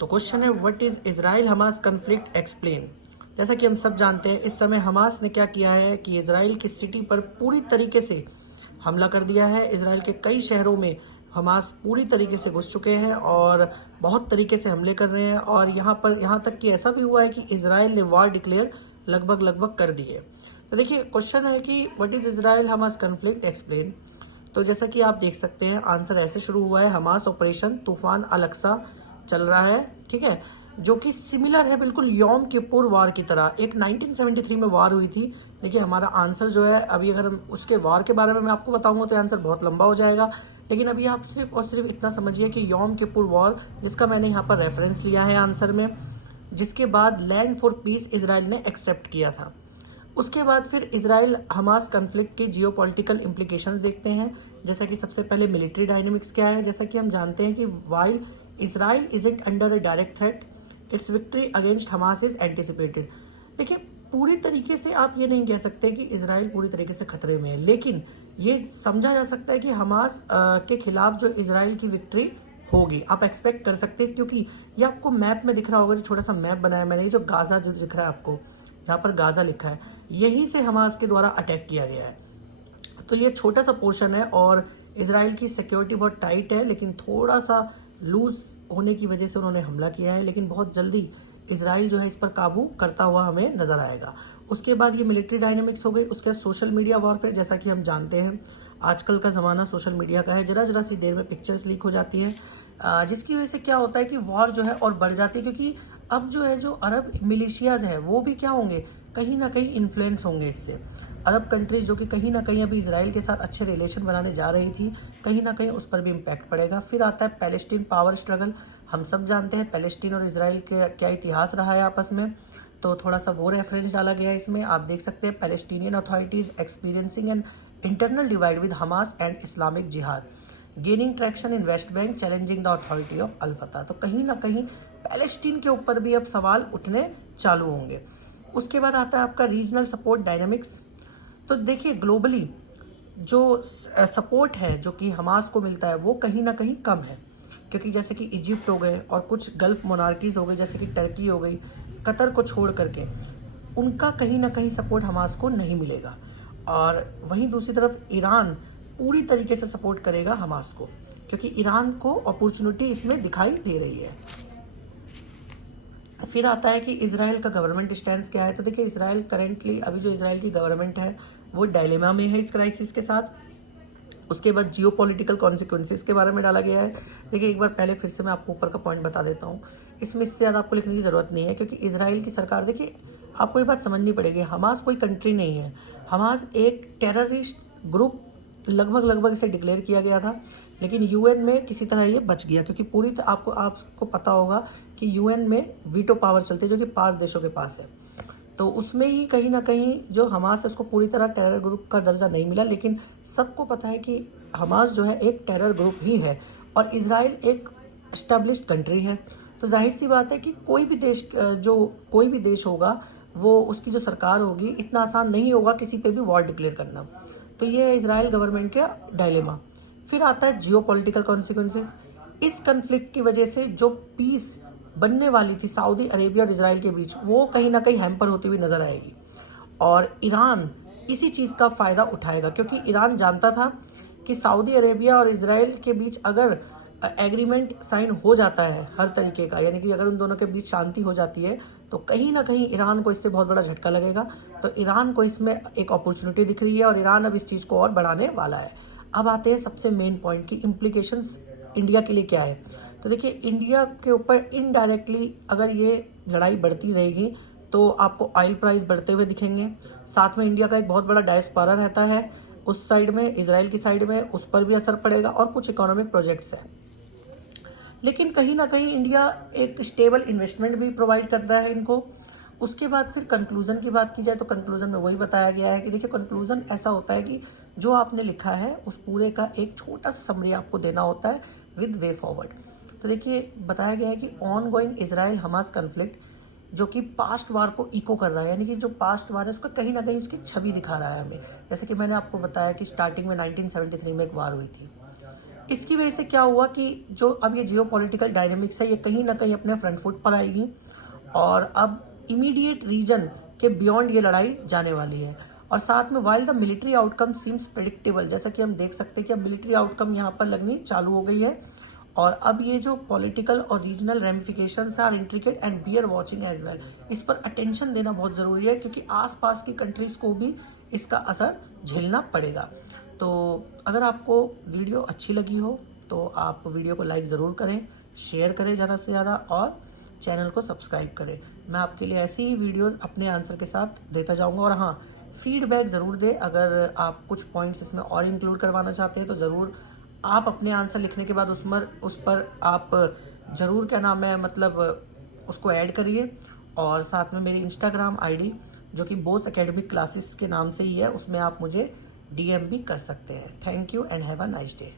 तो क्वेश्चन है, what is Israel Hamas conflict explain. जैसा कि हम सब जानते हैं, इस समय हमास ने क्या किया है कि इजराइल की सिटी पर पूरी तरीके से हमला कर दिया है। इजराइल के कई शहरों में हमास पूरी तरीके से घुस चुके हैं और बहुत तरीके से हमले कर रहे हैं, और यहाँ तक कि ऐसा भी हुआ है कि इजराइल ने वॉर डिक्लेयर लगभग कर दी है। तो देखिए, क्वेश्चन है कि what is Israel Hamas conflict explain. तो जैसा कि आप देख सकते हैं, आंसर ऐसे शुरू हुआ है, हमास ऑपरेशन तूफान अल-अक्सा चल रहा है, ठीक है, जो कि सिमिलर है बिल्कुल योम किपुर वार की तरह। एक 1973 में वार हुई थी। देखिए, हमारा आंसर जो है, अभी अगर हम उसके वार के बारे में मैं आपको बताऊंगा तो आंसर बहुत लंबा हो जाएगा, लेकिन अभी आप सिर्फ और सिर्फ इतना समझिए कि योम किपुर वॉर, जिसका मैंने यहाँ पर रेफरेंस लिया है आंसर में, जिसके बाद लैंड फॉर पीस इसराइल ने एक्सेप्ट किया था। उसके बाद फिर इसराइल हमास कन्फ्लिक्ट के जियोपॉलिटिकल इम्प्लीकेशंस देखते हैं। जैसा कि सबसे पहले मिलिट्री डायनेमिक्स क्या है। जैसा कि हम जानते हैं कि while Israel is it under a direct threat, it's victory against Hamas is anticipated. देखिए, पूरी तरीके से आप ये नहीं कह सकते कि इसराइल पूरी तरीके से खतरे में है, लेकिन ये समझा जा सकता है कि हमास के खिलाफ जो इसराइल की विक्ट्री होगी, आप एक्सपेक्ट कर सकते हैं, क्योंकि ये आपको मैप में दिख रहा होगा, जो छोटा सा मैप बनाया मैंने, ये जो गाजा जो दिख रहा है आपको, जहाँ पर गाजा लिखा है, यहीं से हमास के द्वारा अटैक किया गया है। तो ये छोटा सा पोर्शन है और इसराइल की सिक्योरिटी बहुत टाइट है, लेकिन थोड़ा सा लूज होने की वजह से उन्होंने हमला किया है, लेकिन बहुत जल्दी इसराइल जो है इस पर काबू करता हुआ हमें नजर आएगा। उसके बाद ये मिलिट्री डायनेमिक्स हो गई। उसके बाद सोशल मीडिया वॉरफेयर, जैसा कि हम जानते हैं आजकल का ज़माना सोशल मीडिया का है, जरा जरा सी देर में पिक्चर्स लीक हो जाती है, जिसकी वजह से क्या होता है कि वॉर जो है और बढ़ जाती है, क्योंकि अब जो है जो अरब मिलिशियाज है वो भी क्या होंगे, कहीं ना कहीं इन्फ्लुएंस होंगे इससे। अरब कंट्रीज जो कि कहीं ना कहीं अभी इसराइल के साथ अच्छे रिलेशन बनाने जा रही थी, कहीं ना कहीं उस पर भी इम्पैक्ट पड़ेगा। फिर आता है पैलेस्टीन पावर स्ट्रगल। हम सब जानते हैं पैलेस्टीन और इसराइल के क्या इतिहास रहा है आपस में, तो थोड़ा सा वो रेफरेंस डाला गया है इसमें। आप देख सकते हैं, Palestinian authorities experiencing an internal divide with Hamas and Islamic Jihad, gaining traction in West Bank, challenging the authority of Al Fatah. तो कहीं ना कहीं पैलेस्टीन के ऊपर भी अब सवाल उठने चालू होंगे। उसके बाद आता है आपका रीजनल सपोर्ट डायनामिक्स। तो देखिए, ग्लोबली जो सपोर्ट है जो कि हमास को मिलता है वो कहीं ना कहीं कम है, क्योंकि जैसे कि इजिप्ट हो गए और कुछ गल्फ मोनार्कीज हो गई, जैसे कि टर्की हो गई, कतर को छोड़ करके उनका कहीं ना कहीं सपोर्ट हमास को नहीं मिलेगा। और वहीं दूसरी तरफ ईरान पूरी तरीके से सपोर्ट करेगा हमास को, क्योंकि ईरान को अपॉर्चुनिटी इसमें दिखाई दे रही है। फिर आता है कि इसराइल का गवर्नमेंट स्टैंड क्या है। तो देखिए, इसराइल करेंटली अभी जो इसराइल की गवर्नमेंट है वो डायलेमा में है इस क्राइसिस के साथ। उसके बाद जियो पॉलिटिकल कॉन्सिक्वेंसेज के बारे में डाला गया है। देखिए, एक बार पहले फिर से मैं आपको ऊपर का पॉइंट बता देता हूँ, इसमें इससे ज़्यादा आपको लिखने की ज़रूरत नहीं है, क्योंकि इसराइल की सरकार, देखिए आपको ये बात समझनी पड़ेगी, हमास कोई कंट्री नहीं है, हमास एक टेररिस्ट ग्रुप लगभग इसे डिक्लेयर किया गया था, लेकिन यूएन में किसी तरह ये बच गया, क्योंकि पूरी आपको पता होगा कि यूएन में वीटो पावर चलती है, जो कि 5 देशों के पास है। तो उसमें ही कहीं ना कहीं जो हमास है उसको पूरी तरह टेरर ग्रुप का दर्जा नहीं मिला, लेकिन सबको पता है कि हमास जो है एक टेरर ग्रुप ही है और इसराइल एक एस्टेब्लिश्ड कंट्री है। तो जाहिर सी बात है कि कोई भी देश होगा, वो उसकी जो सरकार होगी, इतना आसान नहीं होगा किसी पे भी वॉर डिक्लेयर करना। तो ये है इसराइल गवर्नमेंट का डायलेमा। फिर आता है जियो पॉलिटिकल कॉन्सिक्वेंसेज। इस कन्फ्लिक्ट की वजह से जो पीस बनने वाली थी सऊदी अरेबिया और इसराइल के बीच, वो कहीं ना कहीं हैम्पर होती हुई नजर आएगी, और ईरान इसी चीज़ का फ़ायदा उठाएगा, क्योंकि ईरान जानता था कि सऊदी अरेबिया और इसराइल के बीच अगर एग्रीमेंट साइन हो जाता है हर तरीके का, यानी कि अगर उन दोनों के बीच शांति हो जाती है, तो कहीं ना कहीं ईरान को इससे बहुत बड़ा झटका लगेगा। तो ईरान को इसमें एक अपॉर्चुनिटी दिख रही है और ईरान अब इस चीज़ को और बढ़ाने वाला है। अब आते हैं सबसे मेन पॉइंट की इम्प्लीकेशंस इंडिया के लिए क्या है। तो देखिए, इंडिया के ऊपर इनडायरेक्टली अगर ये लड़ाई बढ़ती रहेगी तो आपको ऑयल प्राइस बढ़ते हुए दिखेंगे। साथ में इंडिया का एक बहुत बड़ा डायस्पोरा रहता है उस साइड में, इसराइल की साइड में, उस पर भी असर पड़ेगा, और कुछ इकोनॉमिक प्रोजेक्ट्स हैं। लेकिन कहीं ना कहीं इंडिया एक स्टेबल इन्वेस्टमेंट भी प्रोवाइड करता है इनको। उसके बाद फिर कंक्लूजन की बात की जाए तो कंक्लूजन में वही बताया गया है कि देखिए, कंक्लूजन ऐसा होता है कि जो आपने लिखा है उस पूरे का एक छोटा सा समरी आपको देना होता है विद वे फॉरवर्ड। तो देखिए, बताया गया है कि on going Israel Hamas conflict, जो कि पास्ट वार को इको कर रहा है, यानी कि जो पास्ट वार है उसका कहीं ना कहीं उसकी छवि दिखा रहा है हमें। जैसे कि मैंने आपको बताया कि स्टार्टिंग में 1973 में एक वार हुई थी, इसकी वजह से क्या हुआ कि जो अब ये जियोपॉलिटिकल डायनामिक्स है ये कहीं ना कहीं अपने फ्रंट फुट पर आएगी और अब इमीडिएट रीजन के बियॉन्ड ये लड़ाई जाने वाली है। और साथ में while the military outcome seems predictable, जैसा कि हम देख सकते हैं कि अब मिलिट्री आउटकम यहाँ पर लगनी चालू हो गई है और अब ये जो पॉलिटिकल और regional ramifications are intricate and bear watching as well. इस पर अटेंशन देना बहुत ज़रूरी है क्योंकि आसपास की कंट्रीज़ को भी इसका असर झेलना पड़ेगा। तो अगर आपको वीडियो अच्छी लगी हो तो आप वीडियो को लाइक ज़रूर करें, शेयर करें ज़्यादा से ज़्यादा और चैनल को सब्सक्राइब करें। मैं आपके लिए ऐसी ही वीडियोस अपने आंसर के साथ देता जाऊंगा। और हाँ, फीडबैक ज़रूर दें, अगर आप कुछ पॉइंट्स इसमें और इंक्लूड करवाना चाहते हैं तो ज़रूर आप अपने आंसर लिखने के बाद उस पर आप ज़रूर क्या नाम है मतलब उसको ऐड करिए। और साथ में मेरी इंस्टाग्राम आईडी जो कि बोस एकेडमिक क्लासेस के नाम से ही है, उसमें आप मुझे डीएम भी कर सकते हैं। Thank you and have a nice day.